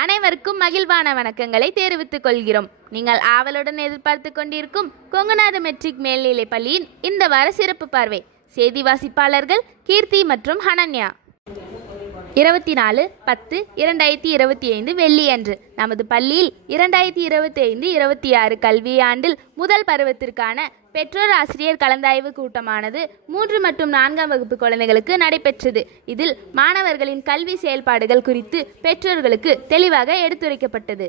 அனைவருக்கும் மகிழ்வான வணக்கங்களை தெரிவித்துக் கொள்கிறோம். நீங்கள் ஆவலுடன் எதிர்பார்த்து கொண்டிருக்கும் கொங்குநாடு மெட்ரிக் மேல்நிலைப் பள்ளியின் இந்த வார சிறப்பு பார்வை. செய்தி வாசிப்பாளர்கள் கீர்த்தி மற்றும் ஹனன்யா. 24/10/2025 வெள்ளியன்று நமது பள்ளியில் 2025-26 கல்வியாண்டில் முதல் பருவத்திற்கான பெற்றோர் ஆசிரியர் கலந்தாய்வு கூட்டமானது 3 மற்றும் 4ஆம் வகுப்பு குழந்தைகளுக்கு நடைபெற்றது. இதில் மாணவர்களின் கல்வி செயல்பாடுகள் குறித்து பெற்றோர்களுக்கு தெளிவாக எடுத்துரைக்கப்பட்டது.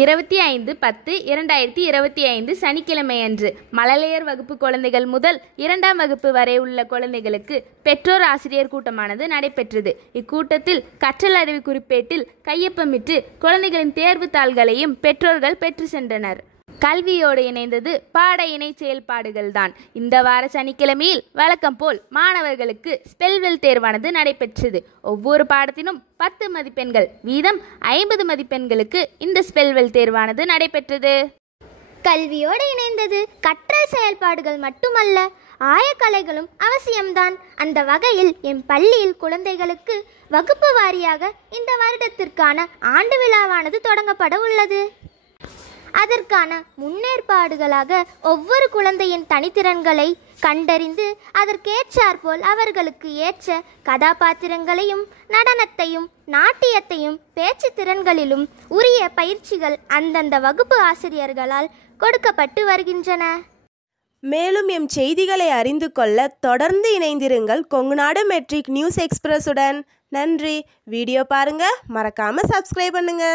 25/10/2025 சனிக்கிழமையன்று மழலையர் வகுப்பு குழந்தைகள் முதல் 2ஆம் வகுப்பு வரை உள்ள குழந்தைகளுக்கு பெற்றோர் ஆசிரியர் கூட்டமானது நடைபெற்றது. இக்கூட்டத்தில் கற்றல் அறிவு குறிப்பேட்டில் கையொப்பமிட்டு குழந்தைகளின் தேர்வு தாள்களையும் பெற்றோர்கள் பெற்று சென்றனர். கல்வியோடு இணைந்தது பாட இணை செயல்பாடுகள் தான். இந்த வார சனிக்கிழமையில் வழக்கம் போல் மாணவர்களுக்கு ஸ்பெல்வெல் தேர்வானது நடைபெற்றது. ஒவ்வொரு பாடத்திலும் 10 மதிப்பெண்கள் வீதம் 50 மதிப்பெண்களுக்கு இந்த ஸ்பெல்வெல் தேர்வானது நடைபெற்றது. கல்வியோடு இணைந்தது கற்றல் செயல்பாடுகள் மட்டுமல்ல, ஆயக்கலைகளும் அவசியம்தான். அந்த வகையில் என் பள்ளியில் குழந்தைகளுக்கு வகுப்பு வாரியாக இந்த வருடத்திற்கான ஆண்டு விழாவானது தொடங்கப்பட உள்ளது. அதற்கான முன்னேற்பாடுகளாக ஒவ்வொரு குழந்தையின் தனித்திறன்களை கண்டறிந்து அதற்கேற்றாற்போல் அவர்களுக்கு ஏற்ற கதாபாத்திரங்களையும் நடனத்தையும் நாட்டியத்தையும் பேச்சு திறன்களிலும் உரிய பயிற்சிகள் அந்தந்த வகுப்பு ஆசிரியர்களால் கொடுக்கப்பட்டு வருகின்றன. மேலும் எம் செய்திகளை அறிந்து கொள்ள தொடர்ந்து இணைந்திருங்கள் கொங்குநாடு மெட்ரிக் நியூஸ் எக்ஸ்பிரஸுடன். நன்றி. வீடியோ பாருங்க, மறக்காம சப்ஸ்கிரைப் பண்ணுங்க.